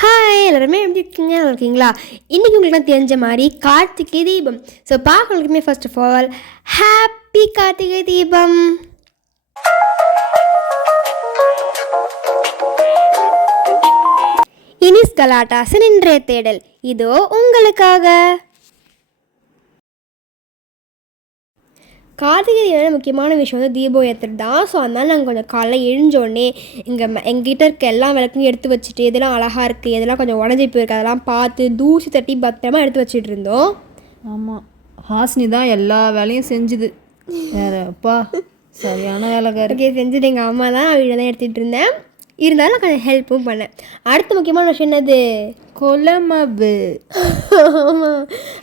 Hi எல்லாருமே எப்படி இருக்கீங்க, நல்லா இருக்கீங்களா? இன்றைக்கி உங்களுக்குலாம் தெரிஞ்ச மாதிரி கார்த்திகை தீபம். ஸோ பார்க்கறதுக்குமே first of all happy Karthigai Deepam. இனிஸ் கலாட்டாஸின் இன்றைய தேடல் இதோ உங்களுக்காக. கார்த்திகை தீபம் முக்கியமான விஷயம் வந்து தீபம் ஏற்றுறது தான். ஸோ அதனால் நாங்கள் கொஞ்சம் காலைல எழுஞ்சோடனே எங்ககிட்ட இருக்க எல்லா விளக்கையும் எடுத்து வச்சுட்டு இதெல்லாம் அழகாக இருக்குது, இதெல்லாம் கொஞ்சம் உடஞ்சி போயிருக்கு, அதெல்லாம் பார்த்து தூசி தட்டி பத்திரமா எடுத்து வச்சுட்டு இருந்தோம். ஆமாம், ஹாஸ்னி தான் எல்லா வேலையும் செஞ்சுது. வேறப்பா சரியான வேலைக்காரருக்கு செஞ்சுட்டு எங்கள் அம்மா தான் வீடு தான் எடுத்துகிட்டு இருந்தேன். இருந்தாலும் கொஞ்சம் ஹெல்ப்பும் பண்ணேன். அடுத்த முக்கியமான விஷயம் என்னது? கொலமபு. ஆமாம்,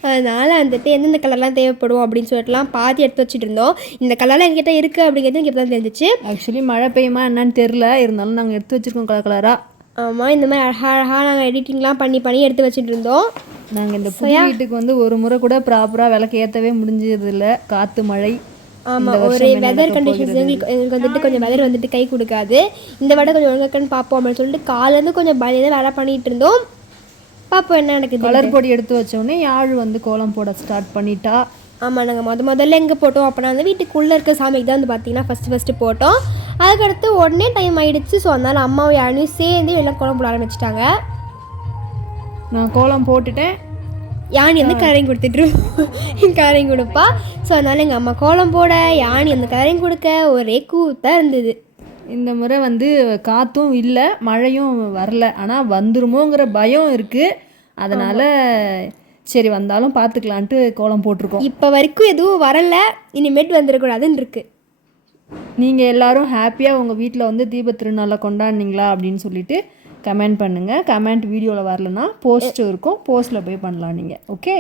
அதனால் வந்துட்டு எந்தெந்த கலர்லாம் தேவைப்படும் அப்படின்னு சொல்லிட்டுலாம் பார்த்து எடுத்து வச்சுட்டு இருந்தோம். இந்த கலர்லாம் எங்கிட்ட இருக்குது அப்படிங்கிறது எனக்கு தான் தெரிஞ்சிச்சு. ஆக்சுவலி மழை பெய்யுமா என்னன்னு தெரில, இருந்தாலும் நாங்கள் எடுத்து வச்சுருக்கோம் கலர் கலராக. ஆமாம், இந்த மாதிரி அழகாக நாங்கள் எடிட்டிங்லாம் பண்ணி எடுத்து வச்சுட்டு இருந்தோம். நாங்கள் இந்த புது வீட்டுக்கு வந்து ஒரு முறை கூட ப்ராப்பராக விளக்கு ஏற்றவே முடிஞ்சதில்லை, காற்று மழை. ஆமாம், ஒரு வெதர் கண்டிஷன்ஸ் எங்களுக்கு வந்துட்டு கொஞ்சம் வெதர் வந்துட்டு கை கொடுக்காது. இந்த விட கொஞ்சம் ஒழுங்கக்கன்னு பார்ப்போம் அப்படின்னு சொல்லிட்டு காலேருந்து கொஞ்சம் பயந்து வேலை பண்ணிகிட்டு இருந்தோம். பார்ப்போம் என்ன நடக்குது. கலர் பொடி எடுத்து வச்சோடனே யாழ் வந்து கோலம் போட ஸ்டார்ட் பண்ணிட்டா. ஆமாம், நாங்கள் முதல்ல எங்கே போட்டோம் அப்படின்னா வந்து வீட்டுக்குள்ளே இருக்க சாமிக்கு தான் வந்து பார்த்திங்கன்னா ஃபஸ்ட்டு போட்டோம். அதுக்கடுத்து உடனே டைம் ஆகிடுச்சு. ஸோ அதனால் அம்மாவும் யானையும் சேர்ந்து எல்லாம் கோலம் போட ஆரம்பிச்சிட்டாங்க. நான் கோலம் போட்டுட்டேன், யானி வந்து கலரையும் கலரையும் கொடுப்பா. ஸோ அதனால் எங்கள் அம்மா கோலம் போட, யானி அந்த கலரையும் கொடுக்க ஒரே கூத்தாக இருந்தது. இந்த முறை வந்து காற்றும் இல்லை, மழையும் வரல, ஆனால் வந்துருமோங்கிற பயம் இருக்குது. அதனால் சரி வந்தாலும் பார்த்துக்கலான்ட்டு கோலம் போட்டிருக்கோம். இப்போ வரைக்கும் எதுவும் வரலை, இனிமேட்டு வந்துடக்கூடாதுன்னு இருக்குது. நீங்கள் எல்லோரும் ஹாப்பியாக உங்கள் வீட்டில் வந்து தீப திருநாளை கொண்டாடினீங்களா அப்படின்னு சொல்லிட்டு கமெண்ட் பண்ணுங்கள். கமெண்ட் வீடியோவில் வரலன்னா போஸ்ட் இருக்கும், போஸ்ட்டில் போய் பண்ணலாம் நீங்கள். ஓகே,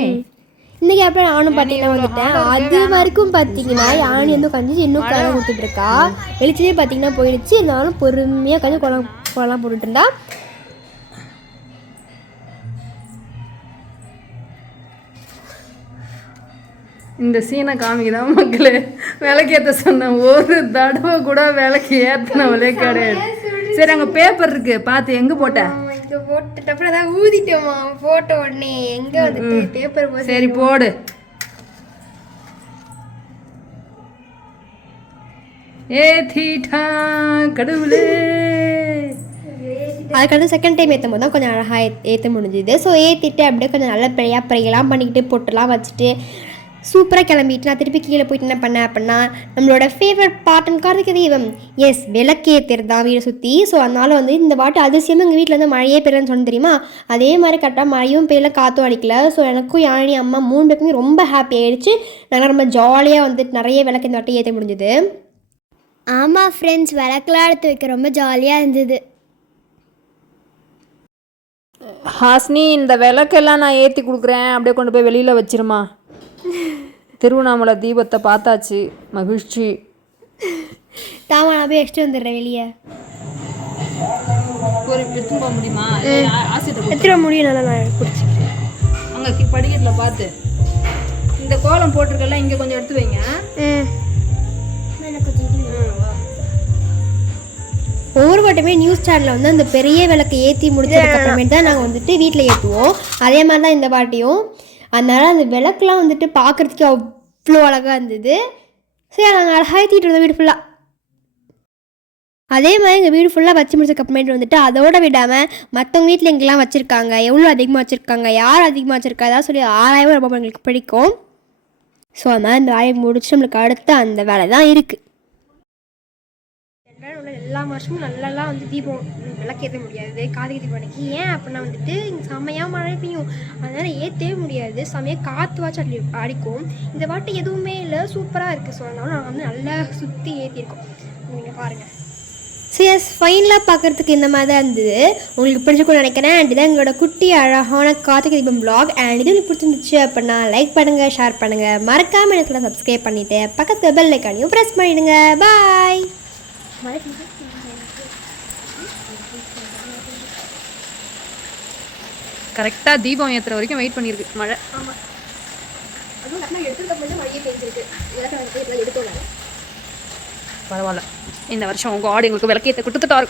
இன்றைக்கி அப்புறம் நானும் பார்த்தீங்கன்னா வந்துட்டேன். அது வரைக்கும் பார்த்தீங்கன்னா யானி வந்து உட்காந்து இன்னும் கலம் கொடுத்துட்டு இருக்கா. வெளிச்சமே பார்த்தீங்கன்னா போயிடுச்சு. இருந்தாலும் பொறுமையாக உட்காந்து குளம் போட்டுட்டு இருந்தா. இந்த சீனை காமிக்குதான் மக்களே. விளக்கேற்ற சொன்ன ஒரு தடவை கூட விளக்கு ஏற்றினவளே கிடையாது. சரி, அங்கே பேப்பர் இருக்கு, பார்த்து எங்கே போட்ட? இங்கே போட்டுட்டு அப்புறம் தான் ஊதிட்டோமா, போட்ட உடனே எங்கே வந்துட்டு பேப்பர். சரி போடு. கடவுளே. அதுக்கடுத்து செகண்ட் டைம் ஏற்றும் போது தான் கொஞ்சம் அழகாக ஏற்ற முடிஞ்சுது. ஸோ ஏற்றிட்டு அப்படியே கொஞ்சம் நல்ல பிறையெல்லாம் பண்ணிக்கிட்டு பொட்டெல்லாம் வச்சுட்டு சூப்பராக கிளம்பிட்டு நான் திருப்பி கீழே போயிட்டு என்ன பண்ணேன் அப்படின்னா நம்மளோட ஃபேவரட் பார்ட்டன் கார்த்திகை தீபம். எஸ், விளக்கேற்றுறது தான் வீடை சுற்றி. ஸோ அதனால் வந்து இந்த வாட்டு அதிசயமாக எங்கள் வீட்டில் வந்து மழையே பெய்யலன்னு சொன்ன தெரியுமா, அதே மாதிரி கரெக்டாக மழையும் பெய்யல, காற்றும் அடிக்கல. ஸோ எனக்கும் யானி அம்மா 3 பேருக்குமே ரொம்ப ஹாப்பி ஆகிடுச்சு. நாங்கள் ரொம்ப ஜாலியாக வந்துட்டு நிறைய விளக்கு இந்த வாட்டி ஏற்ற முடிஞ்சுது. ஆமாம் ஃப்ரெண்ட்ஸ், விளக்கெலாம் எடுத்து வைக்க ரொம்ப ஜாலியாக இருந்தது. ஹாஸ்னி, இந்த விளக்கெல்லாம் நான் ஏற்றி கொடுக்குறேன், அப்படியே கொண்டு போய் வெளியில் வச்சிருமா. திருவண்ணாமலை தீபத்தை பார்த்தாச்சு, மகிழ்ச்சி. தாமா நான் போய் எக்ஸ்ட்ரா வந்துடுறேன் வெளியே. எடுத்துன்னு போக முடியுமா? எடுத்துட முடியும். நல்லா நான் பிடிச்சி அங்கே படிக்கட்டில் பார்த்து இந்த கோலம் போட்டிருக்கெல்லாம் இங்கே கொஞ்சம் எடுத்து வைங்க. ஒவ்வொரு வாட்டுமே நியூஸ் சேனலில் வந்து அந்த பெரிய விளக்கை ஏற்றி முடிச்சதுக்கு அப்புறமேட்டு தான் நாங்கள் வந்துட்டு வீட்டில் ஏற்றுவோம். அதே மாதிரி தான் இந்த வாட்டியும். அதனால் அந்த விளக்குலாம் வந்துட்டு பார்க்குறதுக்கு அவ்வளோ அழகாக இருந்தது. சரி, நாங்கள் அழகாக ஏற்றிட்டு இருந்தோம் வீடு ஃபுல்லாக. அதே மாதிரி எங்கள் வீடு ஃபுல்லாக வச்சு முடிச்சதுக்கப்புறமேட்டு வந்துட்டு அதோட விடாமல் மற்றவங்க வீட்டில் எங்கெல்லாம் வச்சுருக்காங்க, எவ்வளோ அதிகமாக வச்சுருக்காங்க, யார் அதிகமாக வச்சுருக்கா, அதான் சொல்லி ஆராயவும் ரொம்ப எங்களுக்கு பிடிக்கும். ஸோ அதனால் இந்த ஆயை முடிச்சு நம்மளுக்கு அடுத்து அந்த வேலை தான் இருக்குது. எல்லா வருஷமும் நல்லா வந்து தீபம் விளக்கேற்ற முடியாது கார்த்திகை தீபம் அன்னைக்கு. ஏன் அப்படின்னா வந்துட்டு இங்கே செம்மையாக மழை பெய்யும், அதனால் ஏற்றவே முடியாது. செம்மையாக காற்று வாச்சு அடிக்கும். இந்த வாட்டி எதுவுமே இல்லை, சூப்பராக இருக்குது. ஸோ அதனால நாங்கள் வந்து நல்லா சுற்றி ஏற்றிருக்கோம். நீங்கள் பாருங்கள். சரி, ஃபைனலாக பார்க்குறதுக்கு இந்த மாதிரி தான் இருந்தது. உங்களுக்கு பிடிச்சிருக்கும்னு நினைக்கிறேன். அண்ட் இதான் எங்களோட குட்டி அழகான கார்த்திகை தீபம் vlog. அண்ட் இது உங்களுக்கு பிடிச்சிருந்துச்சு அப்படின்னா லைக் பண்ணுங்கள், ஷேர் பண்ணுங்கள், மறக்காமல் எனக்கு சப்ஸ்கிரைப் பண்ணிவிட்டு பக்கத்து பெல் ஐக்கானையும் ப்ரெஸ் பண்ணிவிடுங்க. பாய். கரெக்டாக தீபம் ஏற்றுற வரைக்கும் வெயிட் பண்ணியிருக்கு மழை. ஆமாம், அதுவும் எடுத்துக்கிட்ட மழையே பெஞ்சிருக்கு. எடுத்தோம். பரவாயில்ல, இந்த வருஷம் உங்கள் ஆடு எங்களுக்கு விளக்கேற்ற கொடுத்துட்டாரு.